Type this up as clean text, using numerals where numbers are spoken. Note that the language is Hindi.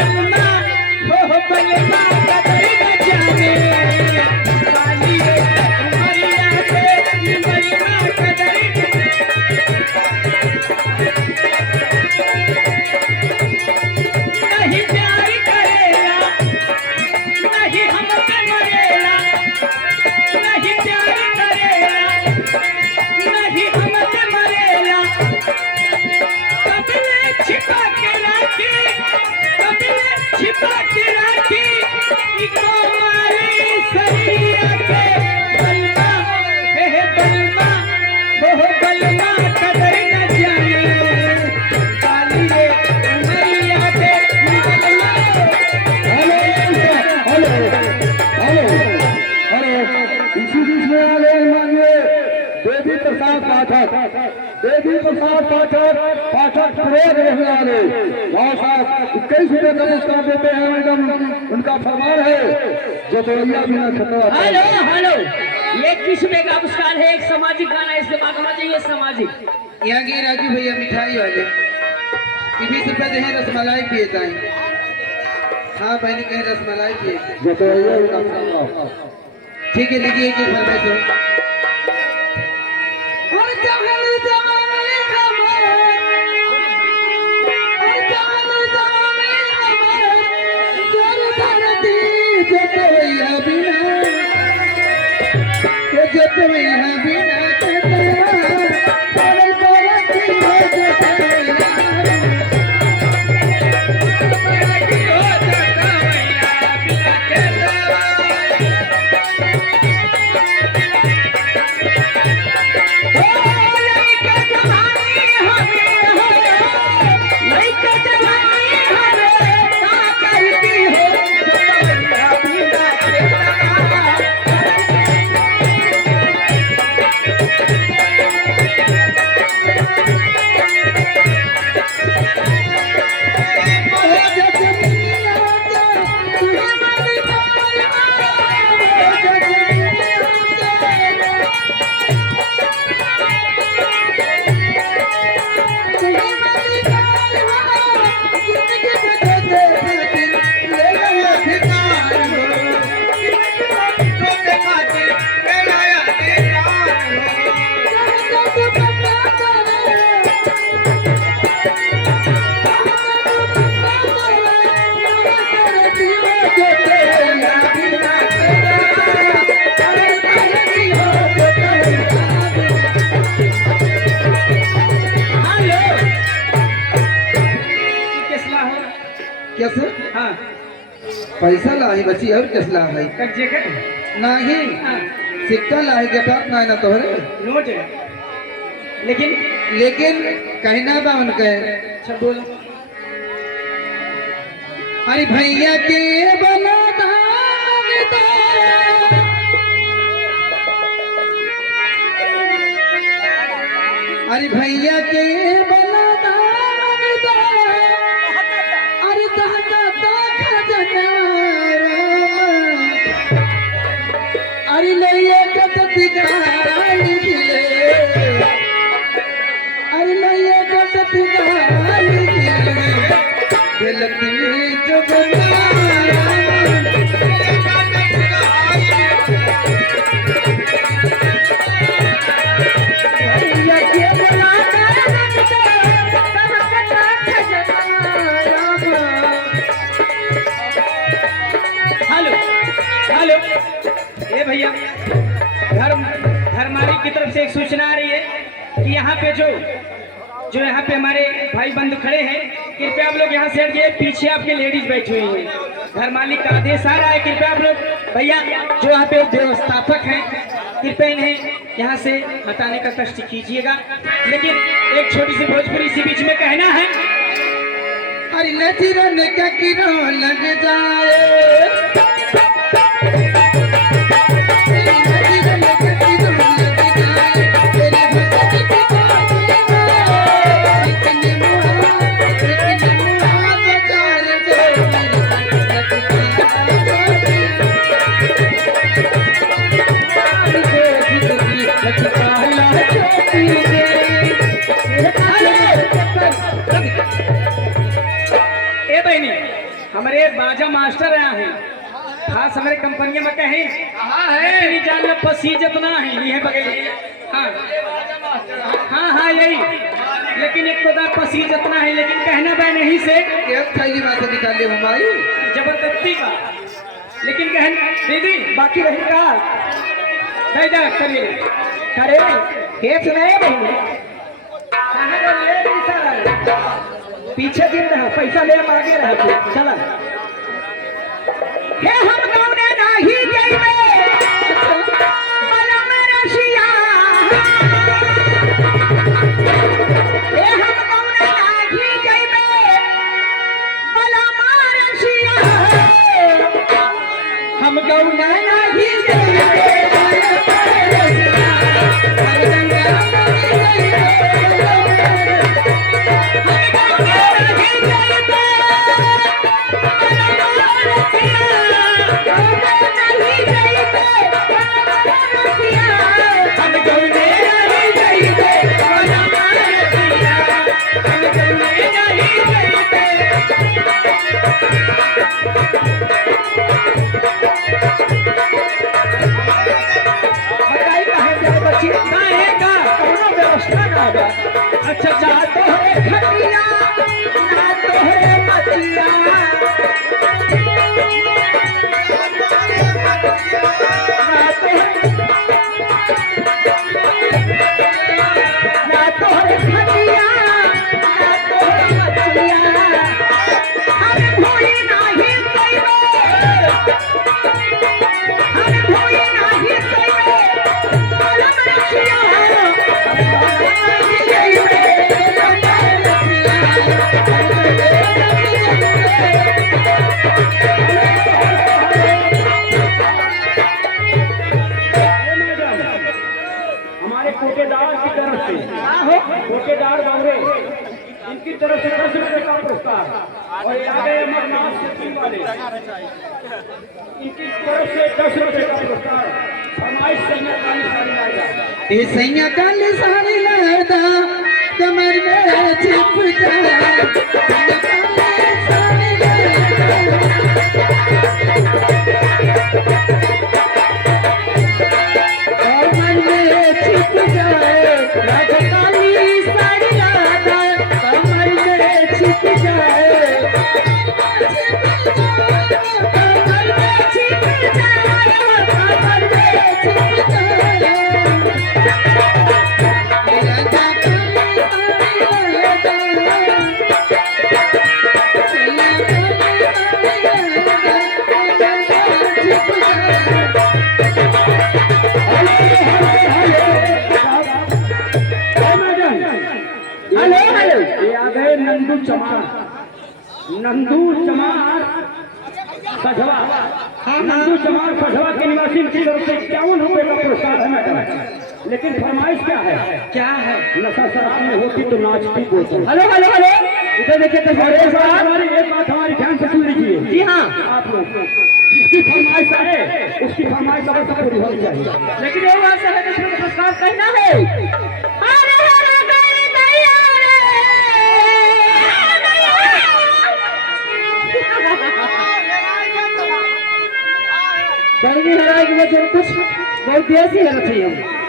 बलमा हो बलमा कदर न जाने वाली उमरिया के बलमा कदर नहीं प्यार करेला नहीं हमसे मरेला नहीं प्यार करेला नहीं हमसे मरेला कबले छिपा के राखी कबले छिपा के राखी इको मारी सरिया के बलमा हे बलमा हो बलमा कदर न जाने काली रे उमरिया के बलमा। हेलो हेलो हेलो इसी बीच में आ गए मानिए देवी प्रसाद पाठक, देवी प्रसाद पाठक, पाठक प्रेम रहने वाले भाव साहब 21 रुपये का पुरस्कार देते हैं मैडम, उनका फरमान है जतोरिया बिना खतरा। हेलो हेलो ये 21 रुपये का पुरस्कार है, एक सामाजिक गाना इसके बाद होना चाहिए सामाजिक। यहाँ की राजू भैया मिठाई वाले 20 रुपये दे रसमलाई पिए जाए। हाँ बहनी कहे रसमलाई पिए जतोरिया बिना खतरा। ठीक है लिखिए एक फरमाइश हो। कैसे? हाँ पैसा लाई बची और किस ला है कट जेकर नहीं सिक्का लाई गटात ना ना तोहरे नोट है लेकिन लेकिन कहना बा उनके अच्छा बोलो। अरे भैया के बना दानता अरे भैया के बना दानता अरे दादा खजनारा अरे लइया कटती गाली दिले अरे लइया कटती गाली दिले दिलती जो हेलो हेलो ए भैया धर्मारी की तरफ से एक सूचना आ रही है कि यहाँ पे जो यहाँ पे हमारे भाई बंधु खड़े हैं, कृपया आप लोग यहाँ से हटिए, पीछे आपके लेडीज बैठी हुई हैं। घर मालिक का आदेश आ रहा है, कृपया आप लोग भैया जो यहाँ पे व्यवस्थापक हैं कृपया इन्हें यहाँ से हटाने का कष्ट कीजिएगा। लेकिन एक छोटी सी भोजपुरी इसी बीच में कहना है, अरे नजरन का किरो लग जाए हमारे बाजा मास्टर आया है, खास हमारे कंपनी में कहें हाँ है जान लो पसी जितना है ये बगैर हाँ हाँ यही, लेकिन एक तो पसी जितना है, लेकिन कहना बह नहीं से एक थैली में से निकाल ले हमारी जबरदस्ती का, लेकिन कहना दीदी बाकी रहेगा दे जा करिए करे खेत नहीं बहू पीछे दिन रहा पैसा ले आगे रहा चला हे हम गौने नाही जइबे बलम रसिया हे हम गौने नाही जइबे बलम रसिया हम गौने नाही जइबे अच्छा जा तो है खटिया ना तो है मचिया ना तो है खटिया ना तो है मचिया हम भूली नहीं कइबे हम भूली नहीं कइबे बलम रसिया कोटेदार की तरफ से कोटेदार बावरे इनकी तरफ से 10 रुपए का पुरस्कार और आगे अमरनाथ सिटी वाले इनकी तरफ से 10 रुपए का पुरस्कार फरमाइश सैया काली साड़ी लाएगा ये सैया काली साड़ी लाएगा कमर में छिप जा नंदू चमार सजवा नंदू चमार सजवा के निवासी की तरफ से 51 रुपए का पुरस्कार है मैडम। लेकिन फरमाइश क्या है नशा शराब में होती तो नाचती बोलती। हेलो हेलो हेलो इधर देखिए हमारी एक बात हमारी ध्यान से सुन लीजिए। जी हाँ आप लोग जिसकी फरमाइश है उसकी फरमाइश अवश्य पूरी होनी चाहिए, लेकिन ये बात है कि इसमें पुरस्कार कहना है कुछ बहुत देसी है